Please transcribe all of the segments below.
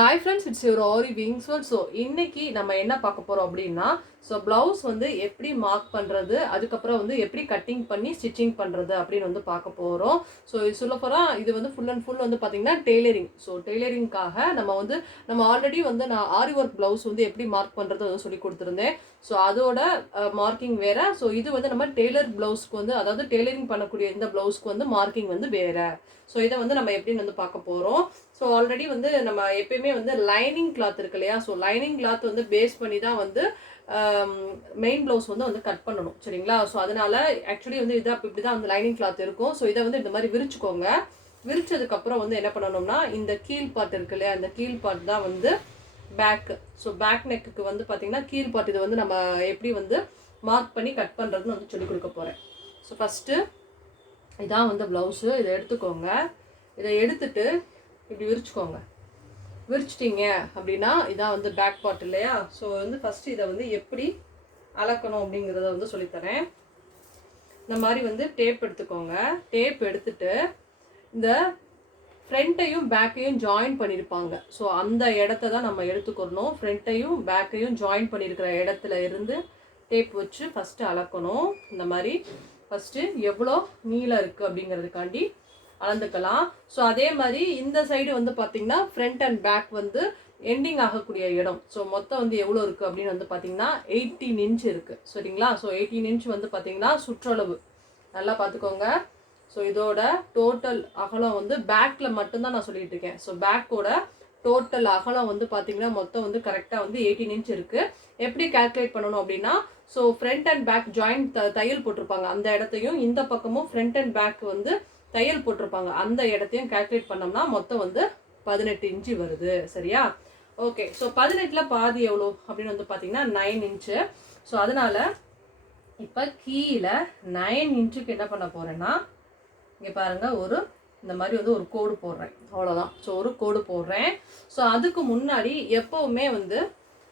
Hi friends, it's your Aariwingsworld. So இன்னைக்கு நம்ம என்ன பார்க்க போறோம் அப்படின்னா blouse வந்து எப்படி மார்க் பண்றது, அதுக்கப்புறம் வந்து எப்படி கட்டிங் பண்ணி ஸ்டிச்சிங் பண்றது அப்படின்னு வந்து பார்க்க போறோம். ஸோ சொல்லப்போனா இது வந்து ஃபுல் அண்ட் ஃபுல் வந்து பார்த்தீங்கன்னா டெய்லரிங். ஸோ டெய்லரிங்காக நம்ம ஆல்ரெடி வந்து நான் ஆரி ஒர்க் பிளவுஸ் வந்து எப்படி மார்க் பண்றது வந்து சொல்லி கொடுத்துருந்தேன். ஸோ அதோட மார்க்கிங் வேற. ஸோ இது வந்து நம்ம டெய்லர் பிளவுஸ்க்கு வந்து, அதாவது டெய்லரிங் பண்ணக்கூடிய இந்த பிளவுஸ்க்கு வந்து மார்க்கிங் வந்து வேற. ஸோ இதை வந்து நம்ம எப்படின்னு வந்து பார்க்க போறோம். ஸோ ஆல்ரெடி வந்து நம்ம எப்பயுமே வந்து லைனிங் கிளாத் இருக்கு இல்லையா, ஸோ லைனிங் கிளாத் வந்து பேஸ் பண்ணி தான் வந்து மெயின் ப்ளவுஸ் வந்து கட் பண்ணணும், சரிங்களா. ஸோ அதனால ஆக்சுவலி வந்து இப்படி தான் வந்து லைனிங் கிளாத் இருக்கும். ஸோ இதை வந்து இந்த மாதிரி விரிச்சுக்கோங்க. விரிச்சதுக்கப்புறம் வந்து என்ன பண்ணணும்னா, இந்த கீழ் பார்ட் இருக்கு இல்லையா, இந்த கீழ் பார்ட் தான் வந்து பேக்கு. ஸோ பேக் நெக்குக்கு வந்து பார்த்தீங்கன்னா கீழ் பார்ட் இது வந்து நம்ம எப்படி வந்து மார்க் பண்ணி கட் பண்ணுறதுன்னு வந்து சொல்லிக் கொடுக்க போகிறேன். ஸோ ஃபஸ்ட்டு இதான் வந்து ப்ளவுஸு. இதை எடுத்துக்கோங்க. இதை எடுத்துட்டு இப்படி விரிச்சுக்கோங்க. விரிச்சிட்டிங்க அப்படின்னா இதான் வந்து பேக் பார்ட் இல்லையா. ஸோ வந்து ஃபஸ்ட்டு இதை வந்து எப்படி அளக்கணும் அப்படிங்கிறத வந்து சொல்லித்தரேன். இந்த மாதிரி வந்து டேப் எடுத்துக்கோங்க. டேப் எடுத்துட்டு இந்த ஃப்ரண்ட்டையும் பேக்கையும் ஜாயின் பண்ணியிருப்பாங்க. ஸோ அந்த இடத்த தான் நம்ம எடுத்துக்கணும். ஃப்ரண்ட்டையும் பேக்கையும் ஜாயின் பண்ணியிருக்கிற இடத்துல இருந்து டேப் வச்சு ஃபஸ்ட்டு அளக்கணும். இந்த மாதிரி ஃபஸ்ட்டு எவ்வளோ நீளம் இருக்குது அப்படிங்கிறதுக்காண்டி அளந்துக்கலாம். ஸோ அதே மாதிரி இந்த சைடு வந்து பார்த்தீங்கன்னா ஃப்ரண்ட் அண்ட் பேக் வந்து எண்டிங் ஆகக்கூடிய இடம். ஸோ மொத்தம் வந்து எவ்வளோ இருக்குது அப்படின்னு வந்து பார்த்தீங்கன்னா 18 இன்ச் இருக்குது, சரிங்களா. ஸோ 18 இன்ச் வந்து பார்த்தீங்கன்னா சுற்றளவு நல்லா பார்த்துக்கோங்க. ஸோ இதோட டோட்டல் அகலம் வந்து பேக்கில் மட்டும்தான் நான் சொல்லிட்டு இருக்கேன். ஸோ பேக்கோட டோட்டல் அகலம் வந்து பார்த்தீங்கன்னா மொத்தம் வந்து கரெக்டாக வந்து 18 இன்ச் இருக்குது. எப்படி கால்குலேட் பண்ணணும் அப்படின்னா, so front and back joint தையல் போட்டிருப்பாங்க அந்த இடத்தையும், இந்த பக்கமும் ஃப்ரண்ட் அண்ட் பேக் வந்து தையல் போட்டிருப்பாங்க அந்த இடத்தையும் கால்குலேட் பண்ணோம்னா மொத்தம் வந்து 18 இன்ச்சு வருது, சரியா. ஓகே, ஸோ 18ல் பாதி எவ்வளோ அப்படின்னு வந்து பார்த்தீங்கன்னா 9 இன்ச்சு. ஸோ அதனால இப்போ கீழே 9 இன்ச்சுக்கு என்ன பண்ண போகிறேன்னா, இங்கே பாருங்கள், இந்த மாதிரி வந்து ஒரு கோடு போடுறேன், அவ்வளோதான். ஸோ ஒரு கோடு போடுறேன். ஸோ அதுக்கு முன்னாடி எப்போவுமே வந்து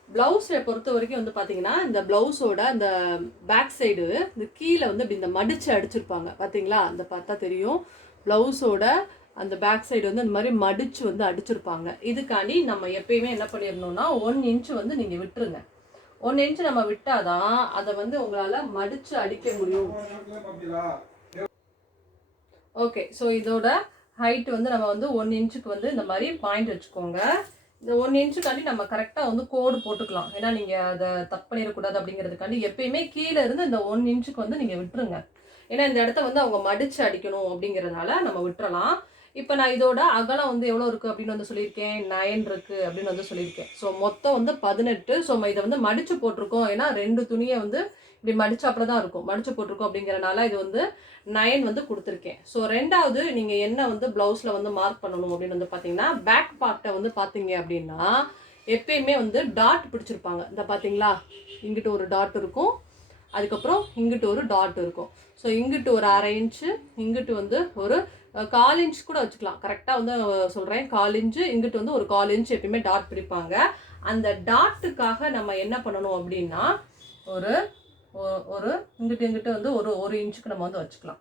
ப்ளவுஸை பொறுத்த வரைக்கும் வந்து பார்த்தீங்கன்னா, இந்த ப்ளவுஸோட இந்த பேக் சைடு இந்த கீழே வந்து இப்படி இந்த மடித்து அடிச்சிருப்பாங்க பார்த்தீங்களா. அந்த பார்த்தா தெரியும், ப்ளவுஸோட அந்த பேக் சைடு வந்து இந்த மாதிரி மடித்து வந்து அடிச்சிருப்பாங்க. இதுக்காண்டி நம்ம எப்பயுமே என்ன பண்ணிடணும்னா 1 இன்ச்சு வந்து நீங்கள் விட்டுருங்க. 1 இன்ச்சு நம்ம விட்டாதான் அதை வந்து உங்களால் மடித்து அடிக்க முடியும். ஓகே, ஸோ இதோட ஹைட் வந்து நம்ம வந்து 1 இன்ச்சுக்கு வந்து இந்த மாதிரி பாயிண்ட் வச்சுக்கோங்க. இந்த 1 இன்ச்சுக்காண்டி நம்ம கரெக்டாக வந்து கோடு போட்டுக்கலாம். ஏன்னா நீங்கள் அதை தப்பு பண்ணிடக்கூடாது அப்படிங்கிறதுக்காண்டி எப்பயுமே கீழே இருந்து இந்த 1 இன்ச்சுக்கு வந்து நீங்கள் விட்டுருங்க. ஏன்னா இந்த இடத்த வந்து அவங்க மடித்து அடிக்கணும் அப்படிங்கிறதுனால நம்ம விட்டுறலாம். இப்போ நான் இதோட அகலம் வந்து எவ்வளோ இருக்குது அப்படின்னு வந்து சொல்லியிருக்கேன், 9 இருக்குது அப்படின்னு வந்து சொல்லியிருக்கேன். ஸோ மொத்தம் வந்து 18. ஸோ நம்ம இதை வந்து மடித்து போட்டிருக்கோம். ஏன்னா 2 துணியை வந்து இப்படி மடிச்சாப்புல தான் இருக்கும், மடிச்சு போட்டிருக்கோம் அப்படிங்கிறனால இது வந்து 9 வந்து கொடுத்துருக்கேன். ஸோ ரெண்டாவது நீங்கள் என்ன வந்து ப்ளவுஸில் வந்து மார்க் பண்ணணும் அப்படின்னு வந்து பார்த்தீங்கன்னா, பேக் பார்ட்டை வந்து பார்த்தீங்க அப்படின்னா எப்பயுமே வந்து டாட் பிடிச்சிருப்பாங்க. இந்த பார்த்தீங்களா, இங்கிட்டு ஒரு டாட் இருக்கும், அதுக்கப்புறம் இங்கிட்டு ஒரு டாட் இருக்கும். ஸோ இங்கிட்டு ஒரு 1/2 இன்ச்சு, இங்கிட்டு வந்து ஒரு 1/4 இன்ச் கூட வச்சுக்கலாம். கரெக்டாக வந்து சொல்கிறேன், 1/4 இன்ச்சு, இங்கிட்டு வந்து ஒரு 1/4 இன்ச்சு எப்பயுமே டாட் பிடிப்பாங்க. அந்த டாட்டுக்காக நம்ம என்ன பண்ணணும் அப்படின்னா, ஒரு இங்கிட்டு வந்து ஒரு இன்ச்சுக்கு நம்ம வந்து வச்சுக்கலாம்.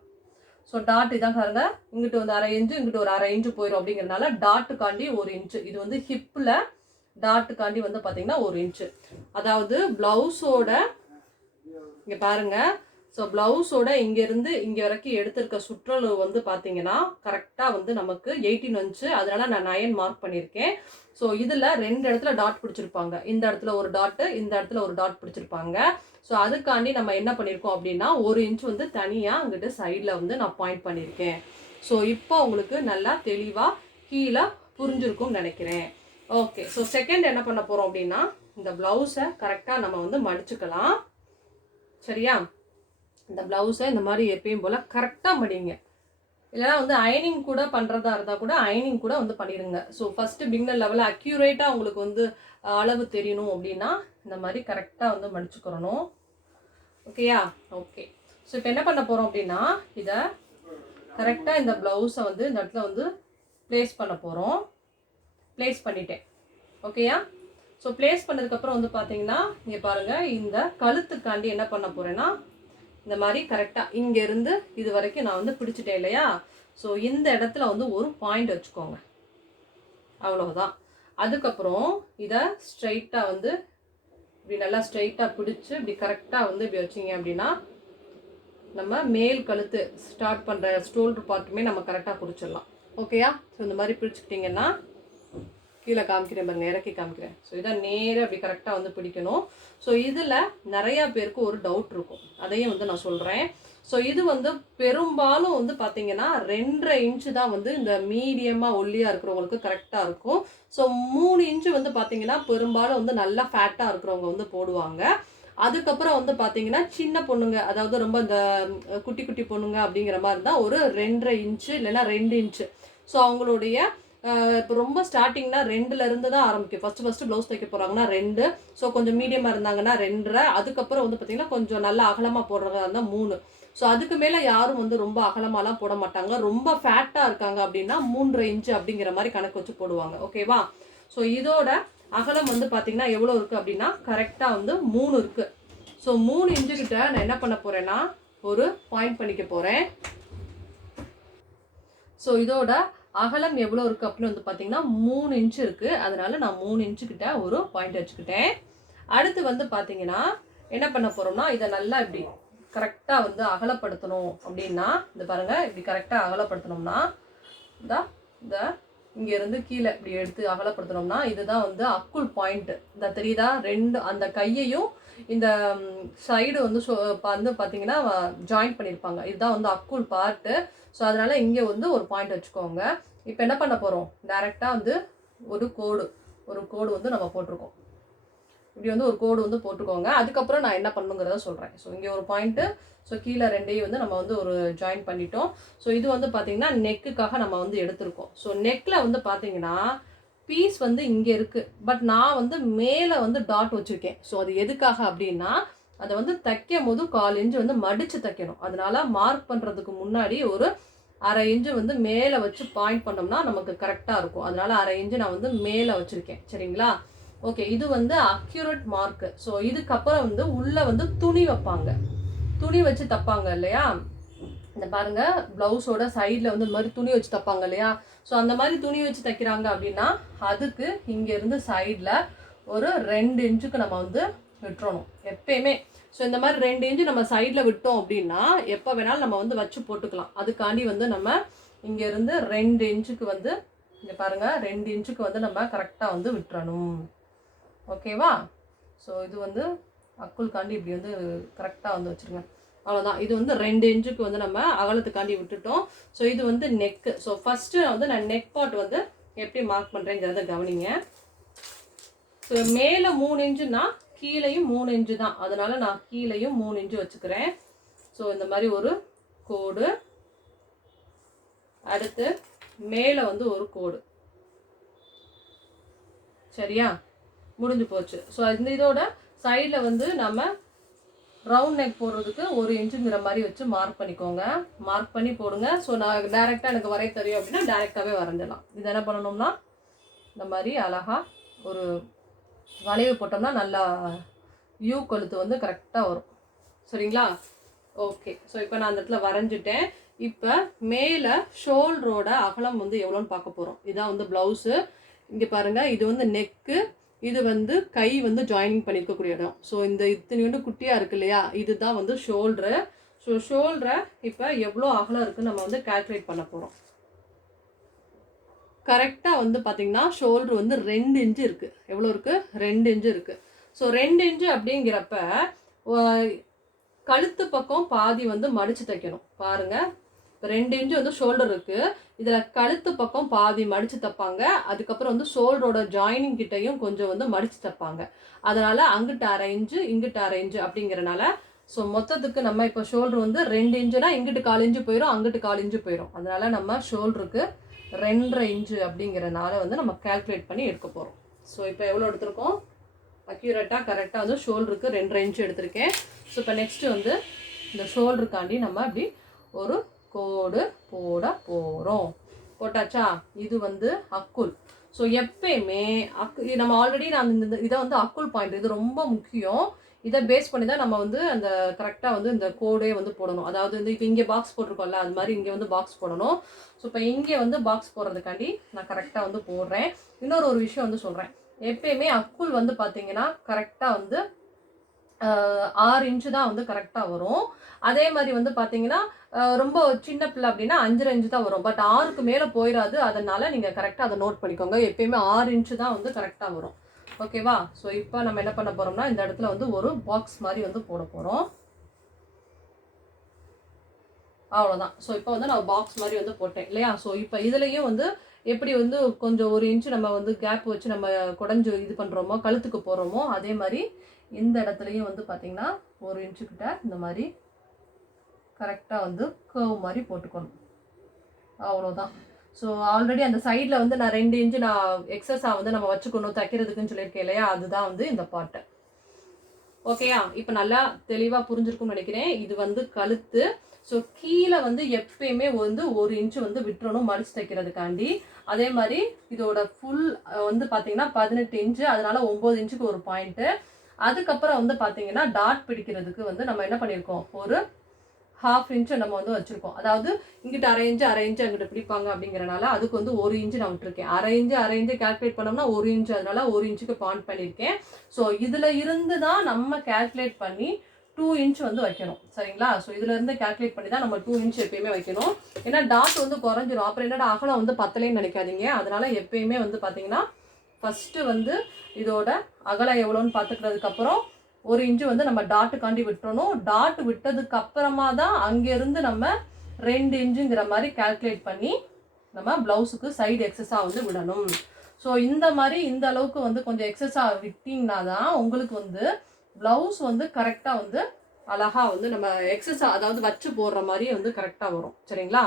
ஸோ டாட் இதான் பாருங்க, இங்கிட்டு வந்து 1/2 இன்ச்சு, இங்கிட்டு ஒரு 1/2 இன்ச்சு போயிடும். அப்படிங்கிறதுனால டாட்டுக்காண்டி 1 இன்ச்சு. இது வந்து ஹிப்பில் டாட்டுக்காண்டி வந்து பார்த்தீங்கன்னா 1 இன்ச்சு. அதாவது ப்ளவுஸோட இங்கே பாருங்க, ஸோ ப்ளவுஸோட இங்கேருந்து இங்கே வரைக்கும் எடுத்திருக்க சுற்றளவு வந்து பார்த்தீங்கன்னா கரெக்டாக வந்து நமக்கு 18 இன்ச்சு. அதனால நான் 9 மார்க் பண்ணியிருக்கேன். ஸோ இதில் 2 இடத்துல டாட் பிடிச்சிருப்பாங்க. இந்த இடத்துல ஒரு டாட்டு, இந்த இடத்துல ஒரு டாட் பிடிச்சிருப்பாங்க. ஸோ அதுக்காண்டி நம்ம என்ன பண்ணியிருக்கோம் அப்படின்னா 1 இன்ச் வந்து தனியாக அங்கிட்டு சைடில் வந்து நான் பாயிண்ட் பண்ணியிருக்கேன். ஸோ இப்போ உங்களுக்கு நல்லா தெளிவாக கீழே புரிஞ்சிருக்கும்னு நினைக்கிறேன். ஓகே, ஸோ செகண்ட் என்ன பண்ண போகிறோம் அப்படின்னா, இந்த ப்ளவுஸை கரெக்டாக நம்ம வந்து மடிச்சுக்கலாம், சரியா. இந்த ப்ளவுஸை இந்த மாதிரி எப்பயும் போல் கரெக்டாக மடிங்க. இல்லைனா வந்து அயனிங் கூட பண்ணுறதா இருந்தால் கூட அயனிங் கூட வந்து பண்ணிடுங்க. ஸோ ஃபஸ்ட்டு பிகினர் லெவலில் அக்யூரேட்டாக உங்களுக்கு வந்து அளவு தெரியணும் அப்படின்னா இந்த மாதிரி கரெக்டாக வந்து மடிச்சுக்கிறணும். ஓகேயா. ஓகே, ஸோ இப்போ என்ன பண்ண போகிறோம் அப்படின்னா, இதை கரெக்டாக இந்த ப்ளவுஸை வந்து இந்த இடத்துல வந்து ப்ளேஸ் பண்ண போகிறோம். ப்ளேஸ் பண்ணிட்டேன், ஓகேயா. ஸோ ப்ளேஸ் பண்ணதுக்கப்புறம் வந்து பார்த்தீங்கன்னா இங்கே பாருங்கள், இந்த கழுத்துக்காண்டி என்ன பண்ண போகிறேன்னா, இந்த மாதிரி கரெக்டாக இங்கேருந்து இது வரைக்கும் நான் வந்து பிடிச்சிட்டேன் இல்லையா. ஸோ இந்த இடத்துல வந்து ஒரு பாயிண்ட் வச்சுக்கோங்க, அவ்வளோதான். அதுக்கப்புறம் இதை ஸ்ட்ரைட்டாக வந்து இப்படி நல்லா ஸ்ட்ரைட்டாக பிடிச்சி இப்படி கரெக்டாக வந்து இப்படி வச்சிங்க அப்படின்னா நம்ம மேல் கழுத்து ஸ்டார்ட் பண்ணுற ஷோல்டர் பார்ட்டுமே நம்ம கரெக்டாக பிடிச்சிடலாம். ஓகேயா? ஸோ இந்த மாதிரி பிடிச்சிக்கிட்டிங்கன்னா கீழே காமிக்கிறேன் பாருங்க, இறக்கி காமிக்கிறேன். ஸோ இதான் நேராக அப்படி கரெக்டாக வந்து பிடிக்கணும். ஸோ இதில் நிறையா பேருக்கு ஒரு டவுட் இருக்கும், அதையும் வந்து நான் சொல்கிறேன். ஸோ இது வந்து பெரும்பாலும் வந்து பார்த்தீங்கன்னா 2.5 இன்ச்சு தான் வந்து இந்த மீடியமாக ஒல்லியாக இருக்கிறவங்களுக்கு கரெக்டாக இருக்கும். ஸோ 3 இன்ச்சு வந்து பார்த்தீங்கன்னா பெரும்பாலும் வந்து நல்லா ஃபேட்டாக இருக்கிறவங்க வந்து போடுவாங்க. அதுக்கப்புறம் வந்து பார்த்தீங்கன்னா சின்ன பொண்ணுங்க, அதாவது ரொம்ப இந்த குட்டி குட்டி பொண்ணுங்க அப்படிங்கிற மாதிரி இருந்தால் ஒரு 2.5 இன்ச்சு இல்லைன்னா 2 இன்ச்சு. ஸோ அவங்களுடைய இப்போ ரொம்ப ஸ்டார்டிங்னா 2லேருந்து தான் ஆரம்பிக்கும். ஃபஸ்ட்டு ப்ளவுஸ் தைக்க போகிறாங்கன்னா 2, ஸோ கொஞ்சம் மீடியமாக இருந்தாங்கன்னா 2.5, அதுக்கப்புறம் வந்து பார்த்திங்கன்னா கொஞ்சம் நல்லா அகலமாக போடுறதா இருந்தால் 3. ஸோ அதுக்கு மேலே யாரும் வந்து ரொம்ப அகலமாலாம் போட மாட்டாங்க. ரொம்ப ஃபேட்டாக இருக்காங்க அப்படின்னா 3.5 இன்ச்சு அப்படிங்கிற மாதிரி கணக்கு வச்சு போடுவாங்க. ஓகேவா? ஸோ இதோட அகலம் வந்து பார்த்திங்கன்னா எவ்வளோ இருக்குது அப்படின்னா கரெக்டாக வந்து 3 இருக்குது. ஸோ 3 இன்ச்சுக்கிட்ட நான் என்ன பண்ண போகிறேன்னா ஒரு பாயிண்ட் பண்ணிக்க போகிறேன். ஸோ இதோட அகலம் எவ்வளோ இருக்குது அப்படின்னு வந்து பார்த்தீங்கன்னா 3 இன்ச்சு இருக்குது. அதனால் நான் 3 இன்ச்சுக்கிட்ட ஒரு பாயிண்ட் வச்சுக்கிட்டேன். அடுத்து வந்து பார்த்தீங்கன்னா என்ன பண்ண போகிறோம்னா இதை நல்லா இப்படி கரெக்டாக வந்து அகலப்படுத்தணும் அப்படின்னா இந்த பாருங்கள், இப்படி கரெக்டாக அகலப்படுத்தணும்னா இந்த இங்கேருந்து கீழே இப்படி எடுத்து அகலப்படுத்தணும்னா இதுதான் வந்து அக்குள் பாயிண்ட்டு. இந்த தெரியுதா? 2 அந்த கையையும் இந்த சைடு வந்து வந்து பார்த்தீங்கன்னா ஜாயின் பண்ணியிருப்பாங்க. இதுதான் வந்து அக்குள் பார்ட்டு. ஸோ அதனால் இங்கே வந்து ஒரு பாயிண்ட் வச்சுக்கோங்க. இப்போ என்ன பண்ண போகிறோம், டைரெக்டாக வந்து ஒரு கோடு வந்து நம்ம போட்டிருக்கோம். இப்படி வந்து ஒரு கோடு வந்து போட்டுக்கோங்க. அதுக்கப்புறம் நான் என்ன பண்ணுங்கிறத சொல்கிறேன். ஸோ இங்கே ஒரு பாயிண்ட்டு, ஸோ கீழே 2ஐயும் வந்து நம்ம வந்து ஒரு ஜாயின் பண்ணிட்டோம். ஸோ இது வந்து பார்த்திங்கன்னா நெக்குக்காக நம்ம வந்து எடுத்திருக்கோம். ஸோ நெக்கில் வந்து பார்த்திங்கன்னா பீஸ் வந்து இங்கே இருக்குது, பட் நான் வந்து மேலே வந்து டாட் வச்சுருக்கேன். ஸோ அது எதுக்காக அப்படின்னா அதை வந்து தைக்கும் போது 1/4 இன்ச்சு வந்து மடித்து தைக்கணும். அதனால் மார்க் பண்ணுறதுக்கு முன்னாடி ஒரு 1/2 இன்ச்சு வந்து மேலே வச்சு பாயிண்ட் பண்ணோம்னா நமக்கு கரெக்டாக இருக்கும். அதனால் 1/2 இன்ச்சு நான் வந்து மேலே வச்சுருக்கேன். சரிங்களா? ஓகே, இது வந்து அக்யூரேட் மார்க்கு. ஸோ இதுக்கப்புறம் வந்து உள்ளே வந்து துணி வைப்பாங்க, துணி வச்சு தைப்பாங்க இல்லையா? இந்த பாருங்க, ப்ளவுஸோட சைடில் வந்து இந்த மாதிரி துணி வச்சு தைப்பாங்க இல்லையா? ஸோ அந்த மாதிரி துணி வச்சு தைக்கிறாங்க அப்படின்னா அதுக்கு இங்கேருந்து சைடில் ஒரு 2 இன்ச்சுக்கு நம்ம வந்து விட்டுறணும் எப்பயுமே. ஸோ இந்த மாதிரி 2 இன்ச்சு நம்ம சைடில் விட்டோம் அப்படின்னா எப்போ வேணாலும் நம்ம வந்து வச்சு போட்டுக்கலாம். அதுக்காண்டி வந்து நம்ம இங்கேருந்து 2 இன்ச்சுக்கு வந்து இங்கே பாருங்கள் 2 இன்ச்சுக்கு வந்து நம்ம கரெக்டாக வந்து விட்டுறணும். ஓகேவா? ஸோ இது வந்து அக்குள்காண்டி இப்படி வந்து கரெக்டாக வந்து வச்சுருங்க. அவ்வளோதான். இது வந்து 2 இன்ச்சுக்கு வந்து நம்ம அகலத்துக்காண்டி விட்டுட்டோம். ஸோ இது வந்து நெக்கு. ஸோ ஃபஸ்ட்டு வந்து நான் நெக் பார்ட் வந்து எப்படி மார்க் பண்ணுறேங்கிறத கவனிங்க. ஸோ மேலே 3 இன்ச்சுன்னா கீழேயும் 3 இன்ச்சு தான். அதனால் நான் கீழேயும் 3 இன்ச்சு வச்சுக்கிறேன். ஸோ இந்த மாதிரி ஒரு கோடு, அடுத்து மேலே வந்து ஒரு கோடு. சரியா? முடிஞ்சு போச்சு. ஸோ இந்த இதோட சைடில் வந்து நம்ம ரவுண்ட் நெக் போடுறதுக்கு 1 இன்ச்சுங்கிற மாதிரி வச்சு மார்க் பண்ணிக்கோங்க. மார்க் பண்ணி போடுங்க. ஸோ நான் டேரெக்டாக எனக்கு வரைய தெரியும் அப்படின்னா டேரெக்டாகவே வரைஞ்சிடலாம். இது என்ன பண்ணணும்னா இந்த மாதிரி அழகாக ஒரு வளைவு போட்டோம்னா நல்லா யூ கழுத்து வந்து கரெக்டாக வரும். சரிங்களா? ஓகே. ஸோ இப்போ நான் அந்த இடத்துல வரைஞ்சிட்டேன். இப்போ மேலே ஷோல்டரோட அகலம் வந்து எவ்வளோன்னு பார்க்க போகிறோம். இதான் வந்து ப்ளவுஸு. இங்கே பாருங்கள், இது வந்து நெக்கு, இது வந்து கை வந்து ஜாயினிங் பண்ணியிருக்கக்கூடிய இடம். ஸோ இந்த இத்தனை வந்து குட்டியாக இருக்கு இல்லையா, இதுதான் வந்து ஷோல்டரு. ஸோ ஷோல்டரை இப்போ எவ்வளோ அகலம் இருக்குன்னு நம்ம வந்து கால்குலேட் பண்ண போகிறோம். கரெக்டாக வந்து பார்த்திங்கன்னா ஷோல்டர் வந்து 2 இன்ச்சு இருக்குது. எவ்வளோ இருக்குது? 2 இன்ச்சு இருக்குது. ஸோ 2 இன்ச்சு அப்படிங்கிறப்ப கழுத்து பக்கம் பாதி வந்து மடித்து தைக்கணும். பாருங்கள், 2 இன்ச்சு வந்து ஷோல்டர் இருக்குது. இதில் கழுத்து பக்கம் பாதி மடித்து தைப்பாங்க. அதுக்கப்புறம் வந்து ஷோல்டரோட ஜாயினிங் கிட்டையும் கொஞ்சம் வந்து மடித்து தைப்பாங்க. அதனால் அங்கிட்டு 1/2 இன்ச்சு இங்கிட்டு 1/2 இன்ச்சு அப்படிங்கிறனால ஸோ மொத்தத்துக்கு நம்ம இப்போ ஷோல்டர் வந்து 2 இன்ச்சுனா இங்கிட்டு 1/4 இன்ச்சு போயிடும், அங்கிட்டு 1/4 இன்ச்சு போயிடும். அதனால் நம்ம ஷோல்டருக்கு 2.5 இன்ச்சு அப்படிங்கிறனால வந்து நம்ம கால்குலேட் பண்ணி எடுக்க போகிறோம். ஸோ இப்போ எவ்வளோ எடுத்திருக்கோம்? அக்யூரேட்டாக கரெக்டாக வந்து ஷோல்டருக்கு 2.5 இன்ச்சு எடுத்திருக்கேன். ஸோ இப்போ நெக்ஸ்ட்டு வந்து இந்த ஷோல்டருக்காண்டி நம்ம அப்படி ஒரு கோடு போட போகிறோம். போட்டாச்சா? இது வந்து அக்குள். ஸோ எப்பயுமே நம்ம ஆல்ரெடி நான் இதை வந்து அக்குள் பாயிண்ட், இது ரொம்ப முக்கியம். இதை பேஸ் பண்ணி தான் நம்ம வந்து அந்த கரெக்டாக வந்து இந்த கோடே வந்து போடணும். அதாவது வந்து இப்போ இங்கே பாக்ஸ் போட்டிருக்கோம்ல, அது மாதிரி இங்கே வந்து பாக்ஸ் போடணும். ஸோ இப்போ இங்கே வந்து பாக்ஸ் போடுறதுக்காண்டி நான் கரெக்டாக வந்து போடுறேன். இன்னொரு விஷயம் வந்து சொல்கிறேன். எப்பயுமே அக்குள் வந்து பார்த்தீங்கன்னா கரெக்டாக வந்து 6 இன்ச்சு தான் வந்து கரெக்டாக வரும். அதே மாதிரி வந்து பார்த்தீங்கன்னா ரொம்ப சின்ன பிள்ளை அப்படின்னா 5.5 இன்ச்சு தான் வரும். பட் 6க்கு மேலே போயிடாது. அதனால நீங்கள் கரெக்டாக அதை நோட் பண்ணிக்கோங்க. எப்பயுமே 6 இன்ச்சு தான் வந்து கரெக்டாக வரும். ஓகேவா? ஸோ இப்போ நம்ம என்ன பண்ண போகிறோம்னா இந்த இடத்துல வந்து ஒரு பாக்ஸ் மாதிரி வந்து போட போகிறோம். அவ்வளோதான். ஸோ இப்போ வந்து நான் பாக்ஸ் மாதிரி வந்து போட்டேன் இல்லையா? ஸோ இப்போ இதுலேயும் வந்து எப்படி வந்து கொஞ்சம் 1 இன்ச்சு நம்ம வந்து கேப் வச்சு நம்ம குடஞ்சு இது பண்ணுறோமோ, கழுத்துக்கு போகிறோமோ, அதே மாதிரி இந்த இடத்துலையும் வந்து பார்த்தீங்கன்னா 1 இன்ச்சு கிட்ட இந்த மாதிரி கரெக்டாக வந்து கர்வ் மாதிரி போட்டுக்கணும். அவ்வளோதான். ஸோ ஆல்ரெடி அந்த சைடில் வந்து நான் 2 இன்ச்சு நான் எக்ஸஸாக வந்து நம்ம வச்சுக்கணும் தைக்கிறதுக்குன்னு சொல்லியிருக்கேன் இல்லையா? அதுதான் வந்து இந்த பாட்டு. ஓகேயா? இப்போ நல்லா தெளிவாக புரிஞ்சிருக்கும்னு நினைக்கிறேன். இது வந்து கழுத்து. ஸோ கீழே வந்து எப்பயுமே வந்து 1 இன்ச்சு வந்து விட்டுறணும் மடிச்சு தைக்கிறதுக்காண்டி. அதே மாதிரி இதோட ஃபுல் வந்து பார்த்தீங்கன்னா 18 இன்ச்சு, அதனால 9 இன்ச்சுக்கு ஒரு பாயிண்ட்டு. அதுக்கப்புறம் வந்து பார்த்தீங்கன்னா டாட் பிடிக்கிறதுக்கு வந்து நம்ம என்ன பண்ணியிருக்கோம், ஒரு 1/2 இன்ச்சு நம்ம வந்து வச்சுருக்கோம். அதாவது இங்கிட்ட 1/2 இன்ச்சு அங்கிட்ட பிடிப்பாங்க அப்படிங்கிறனால அதுக்கு வந்து 1 இன்ச்சு நான் விட்டுருக்கேன். 1/2 இன்ச்சு கால்குலேட் பண்ணோம்னா 1 இன்ச்சு, அதனால 1 இன்ச்சுக்கு பாயிண்ட் பண்ணியிருக்கேன். ஸோ இதில் இருந்து தான் நம்ம கால்குலேட் பண்ணி 2 இன்ச் வந்து வைக்கணும். சரிங்களா? ஸோ இதுல இருந்து கால்குலேட் பண்ணி தான் நம்ம 2 இன்ச் எப்பயுமே வைக்கணும். ஏன்னா டாட் வந்து குறைஞ்சிரும். அப்புறம் என்னடா அகலம் வந்து பத்தலைன்னு நினைக்காதீங்க. அதனால எப்பயுமே வந்து பார்த்தீங்கன்னா ஃபர்ஸ்ட் வந்து இதோட அகலம் எவ்வளோன்னு பார்த்துக்கிறதுக்கு அப்புறம் 1 இன்ச்சு வந்து நம்ம டாட்டுக்காண்டி விட்டுறணும். டாட் விட்டதுக்கு அப்புறமா தான் அங்கேருந்து நம்ம 2 இன்ச்சுங்கிற மாதிரி கால்குலேட் பண்ணி நம்ம பிளவுஸுக்கு சைடு எக்ஸஸாக வந்து விடணும். ஸோ இந்த மாதிரி இந்த அளவுக்கு வந்து கொஞ்சம் எக்ஸஸாக விட்டிங்கன்னா தான் உங்களுக்கு வந்து பிளவுஸ் வந்து கரெக்டாக வந்து அழகா வந்து நம்ம எக்ஸஸாக அதாவது வச்சு போடுற மாதிரி வந்து கரெக்டாக வரும். சரிங்களா?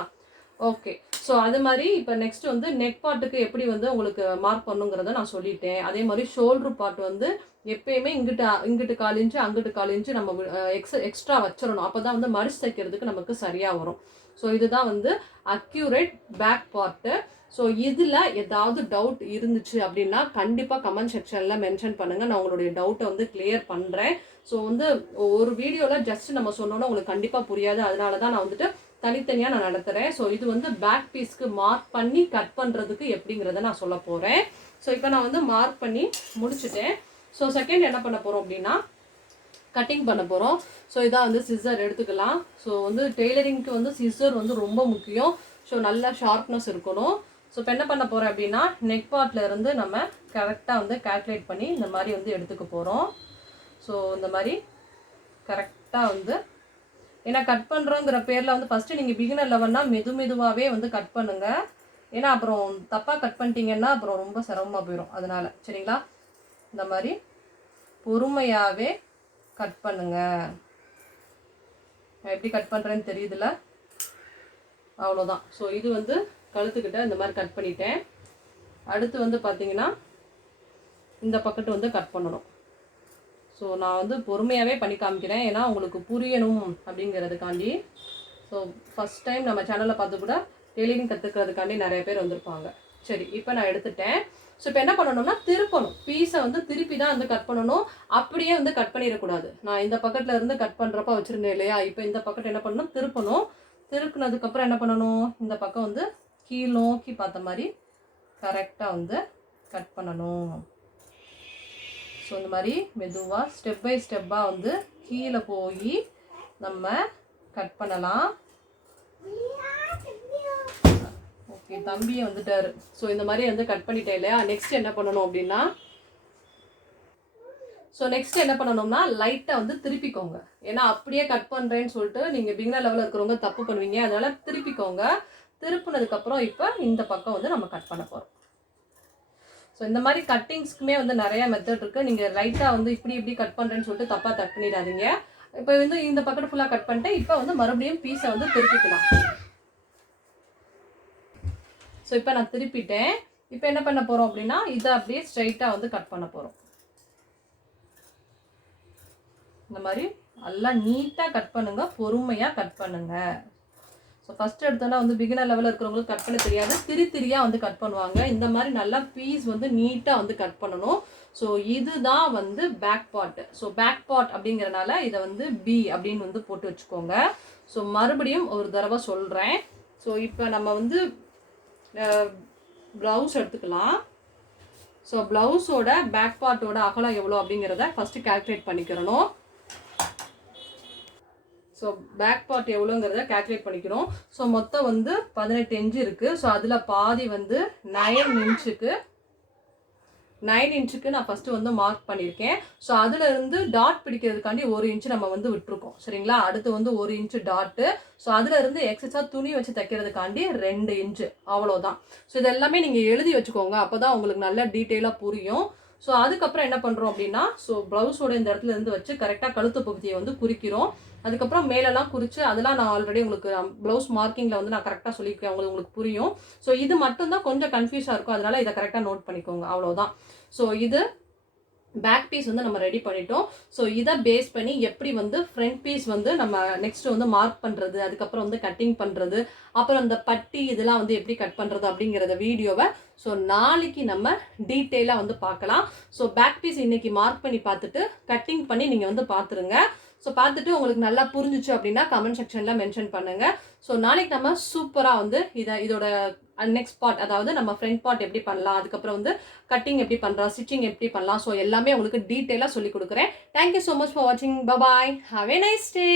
ஓகே. ஸோ அது மாதிரி இப்போ நெக்ஸ்ட் வந்து நெக் பார்ட்டுக்கு எப்படி வந்து உங்களுக்கு மார்க் பண்ணுங்கிறத நான் சொல்லிட்டேன். அதே மாதிரி ஷோல்டர் பார்ட் வந்து எப்பயுமே இங்கிட்டு 1/4 இன்ச்சு அங்கிட்டு 1/4 இன்ச்சு நம்ம எக்ஸ்ட்ரா வச்சிடணும். அப்போ தான் வந்து மடிச்சு தைக்கிறதுக்கு நமக்கு சரியாக வரும். ஸோ இதுதான் வந்து அக்யூரேட் பேக் பார்ட்டு. ஸோ இதில் ஏதாவது டவுட் இருந்துச்சு அப்படின்னா கண்டிப்பாக கமெண்ட் செக்ஷனில் மென்ஷன் பண்ணுங்கள். நான் உங்களுடைய டவுட்டை வந்து கிளியர் பண்ணுறேன். ஸோ வந்து ஒரு வீடியோவில் ஜஸ்ட் நம்ம சொன்னோன்னா உங்களுக்கு கண்டிப்பாக புரியாது. அதனால தான் நான் வந்துட்டு தனித்தனியாக நான் நடத்துகிறேன். ஸோ இது வந்து பேக் பீஸ்க்கு மார்க் பண்ணி கட் பண்ணுறதுக்கு எப்படிங்கிறத நான் சொல்ல போகிறேன். ஸோ இப்போ நான் வந்து மார்க் பண்ணி முடிச்சுட்டேன். ஸோ செகண்ட் என்ன பண்ண போகிறோம் அப்படின்னா கட்டிங் பண்ண போகிறோம். ஸோ இதான் வந்து சிசர் எடுத்துக்கலாம். ஸோ வந்து டெய்லரிங்க்கு வந்து சிசர் வந்து ரொம்ப முக்கியம். ஸோ நல்ல ஷார்ப்னஸ் இருக்கணும். ஸோ இப்போ என்ன பண்ண போகிறேன் அப்படின்னா நெக் பார்ட்டில் இருந்து நம்ம கரெக்டாக வந்து கால்குலேட் பண்ணி இந்த மாதிரி வந்து எடுத்துக்க போகிறோம். ஸோ இந்த மாதிரி கரெக்டாக வந்து ஏன்னா கட் பண்ணுறோங்கிற பேரில் வந்து ஃபஸ்ட்டு நீங்கள் பிகினர் லெவல்னா மெதுவாகவே வந்து கட் பண்ணுங்கள். ஏன்னா அப்புறம் தப்பாக கட் பண்ணிட்டீங்கன்னா அப்புறம் ரொம்ப சிரமமாக போயிடும். அதனால் சரிங்களா? இந்த மாதிரி பொறுமையாகவே கட் பண்ணுங்க. நான் எப்படி கட் பண்ணுறேன்னு தெரியுதுல்ல? அவ்வளோதான். ஸோ இது வந்து கழுத்துக்கிட்ட இந்த மாதிரி கட் பண்ணிட்டேன். அடுத்து வந்து பார்த்தீங்கன்னா இந்த பக்கத்து வந்து கட் பண்ணணும். ஸோ நான் வந்து பொறுமையாகவே பண்ணி காமிக்கிறேன். ஏன்னா உங்களுக்கு புரியணும் அப்படிங்கிறதுக்காண்டி. ஸோ ஃபஸ்ட் டைம் நம்ம சேனலில் பார்த்து கூட டெய்லரிங் கற்றுக்கிறதுக்காண்டி நிறைய பேர் வந்திருப்பாங்க. சரி, இப்போ நான் எடுத்துட்டேன். ஸோ இப்போ என்ன பண்ணணும்னா திருப்பணும். பீஸை வந்து திருப்பி தான் வந்து கட் பண்ணணும். அப்படியே வந்து கட் பண்ணிடக்கூடாது. நான் இந்த பக்கத்தில் இருந்து கட் பண்ணுறப்ப வச்சுருந்தேன் இல்லையா? இப்போ இந்த பக்கத்து என்ன பண்ணணும், திருப்பணும். திருப்பினதுக்கப்புறம் என்ன பண்ணணும், இந்த பக்கம் வந்து கீழ் நோக்கி பார்த்த மாதிரி கரெக்டாக வந்து கட் பண்ணணும். ஸோ இந்த மாதிரி மெதுவாக ஸ்டெப் பை ஸ்டெப்பாக வந்து கீழே போய் நம்ம கட் பண்ணலாம். ஓகே, தம்பியை வந்துட்டாரு. ஸோ இந்த மாதிரி வந்து கட் பண்ணிட்டேன் இல்லையா? நெக்ஸ்ட் என்ன பண்ணணும் அப்படின்னா என்ன பண்ணணும்னா லைட்டாக வந்து திருப்பிக்கோங்க. ஏன்னா அப்படியே கட் பண்ணுறேன்னு சொல்லிட்டு நீங்கள் பிகினர் லெவலில் இருக்கிறவங்க தப்பு பண்ணுவீங்க. அதனால் திருப்பிக்கோங்க. திருப்பினதுக்கப்புறம் இப்போ இந்த பக்கம் வந்து நம்ம கட் பண்ண போகிறோம். ஸோ இந்த மாதிரி கட்டிங்ஸ்க்குமே வந்து நிறையா மெத்தட் இருக்குது. நீங்கள் லைட்டாக வந்து இப்படி கட் பண்ணுறேன்னு சொல்லிட்டு தப்பாக கட் பண்ணிடாதீங்க. இப்போ வந்து இந்த பக்கத்து ஃபுல்லாக கட் பண்ணிட்டு இப்போ வந்து மறுபடியும் பீஸை வந்து திருப்பிக்கலாம். ஸோ இப்போ நான் திருப்பிட்டேன். இப்போ என்ன பண்ண போகிறோம் அப்படின்னா இதை அப்படியே ஸ்ட்ரைட்டாக வந்து கட் பண்ண போகிறோம். இந்த மாதிரி நல்லா நீட்டாக கட் பண்ணுங்கள், பொறுமையாக கட் பண்ணுங்கள். ஸோ ஸோ ஃபஸ்ட்டு எடுத்தோன்னா வந்து பிகினர் லெவலில் இருக்கிறவங்களுக்கு கட் பண்ண தெரியாது, திரியாக வந்து கட் பண்ணுவாங்க. இந்த மாதிரி நல்லா பீஸ் வந்து நீட்டாக வந்து கட் பண்ணணும். ஸோ இதுதான் வந்து back part. So back part அப்படிங்கிறனால இதை வந்து பி அப்படின்னு வந்து போட்டு வச்சுக்கோங்க. ஸோ மறுபடியும் ஒரு தடவை சொல்கிறேன். ஸோ இப்போ நம்ம வந்து ப்ளவுஸ் எடுத்துக்கலாம். ஸோ ப்ளவுஸோட பேக் பார்ட்டோட அகலம் எவ்வளோ அப்படிங்கிறத ஃபஸ்ட்டு கால்குலேட் பண்ணிக்கிறணும். ஸோ பேக் பார்ட் எவ்வளோங்கிறத கால்குலேட் பண்ணிக்கிறோம். ஸோ மொத்தம் வந்து 18 இன்ச்சு இருக்குது. ஸோ அதில் பாதி வந்து 9 இன்ச்சுக்கு நான் ஃபஸ்ட்டு வந்து மார்க் பண்ணியிருக்கேன். ஸோ அதில் இருந்து டாட் பிடிக்கிறதுக்காண்டி 1 இன்ச்சு நம்ம வந்து விட்டுருக்கோம். சரிங்களா? அடுத்து வந்து 1 இன்ச்சு டாட்டு. ஸோ அதில் இருந்து எக்ஸஸாக துணி வச்சு தைக்கிறதுக்காண்டி 2 இன்ச்சு, அவ்வளோதான். ஸோ இது எல்லாமே நீங்கள் எழுதி வச்சுக்கோங்க, அப்போ தான் உங்களுக்கு நல்லா டீட்டெயிலாக புரியும். ஸோ அதுக்கப்புறம் என்ன பண்ணுறோம் அப்படின்னா, ஸோ ப்ளவுஸோட இந்த இடத்துல இருந்து வச்சு கரெக்டாக கழுத்து பகுதியை வந்து குறிக்கிறோம். அதுக்கப்புறம் மேலெல்லாம் குறித்து அதெல்லாம் நான் ஆல்ரெடி உங்களுக்கு ப்ளவுஸ் மார்க்கிங்கில் வந்து நான் கரெக்டாக சொல்லியிருக்கேன், உங்களுக்கு புரியும். ஸோ இது மட்டும்தான் கொஞ்சம் கன்ஃபியூஸாக இருக்கும், அதனால் இதை கரெக்டாக நோட் பண்ணிக்கோங்க, அவ்வளோதான். ஸோ இது பேக் பீஸ் வந்து நம்ம ரெடி பண்ணிட்டோம். ஸோ இதை பேஸ் பண்ணி எப்படி வந்து ஃப்ரண்ட் பீஸ் வந்து நம்ம நெக்ஸ்ட் வந்து மார்க் பண்ணுறது, அதுக்கப்புறம் வந்து கட்டிங் பண்ணுறது, அப்புறம் இந்த பட்டி இதெல்லாம் வந்து எப்படி கட் பண்ணுறது அப்படிங்கிறத வீடியோவை ஸோ நாளைக்கு நம்ம டீட்டெயிலாக வந்து பார்க்கலாம். ஸோ பேக் பீஸ் இன்னைக்கு மார்க் பண்ணி பார்த்துட்டு கட்டிங் பண்ணி நீங்கள் வந்து பார்த்துருங்க. ஸோ பார்த்துட்டு உங்களுக்கு நல்லா புரிஞ்சிச்சு அப்படின்னா கமெண்ட் செக்ஷனில் மென்ஷன் பண்ணுங்கள். ஸோ நாளைக்கு நம்ம சூப்பராக வந்து இதோட நெக்ஸ்ட் பார்ட், அதாவது நம்ம ஃப்ரண்ட் பார்ட் எப்படி பண்ணலாம், அதுக்கப்புறம் வந்து கட்டிங் எப்படி பண்ணலாம், ஸ்டிச்சிங் எப்படி பண்ணலாம், ஸோ எல்லாமே உங்களுக்கு டீட்டெயிலாக சொல்லி கொடுக்குறேன். தேங்க்யூ ஸோ மச் ஃபார் வாட்சிங். Bye bye, have a nice day.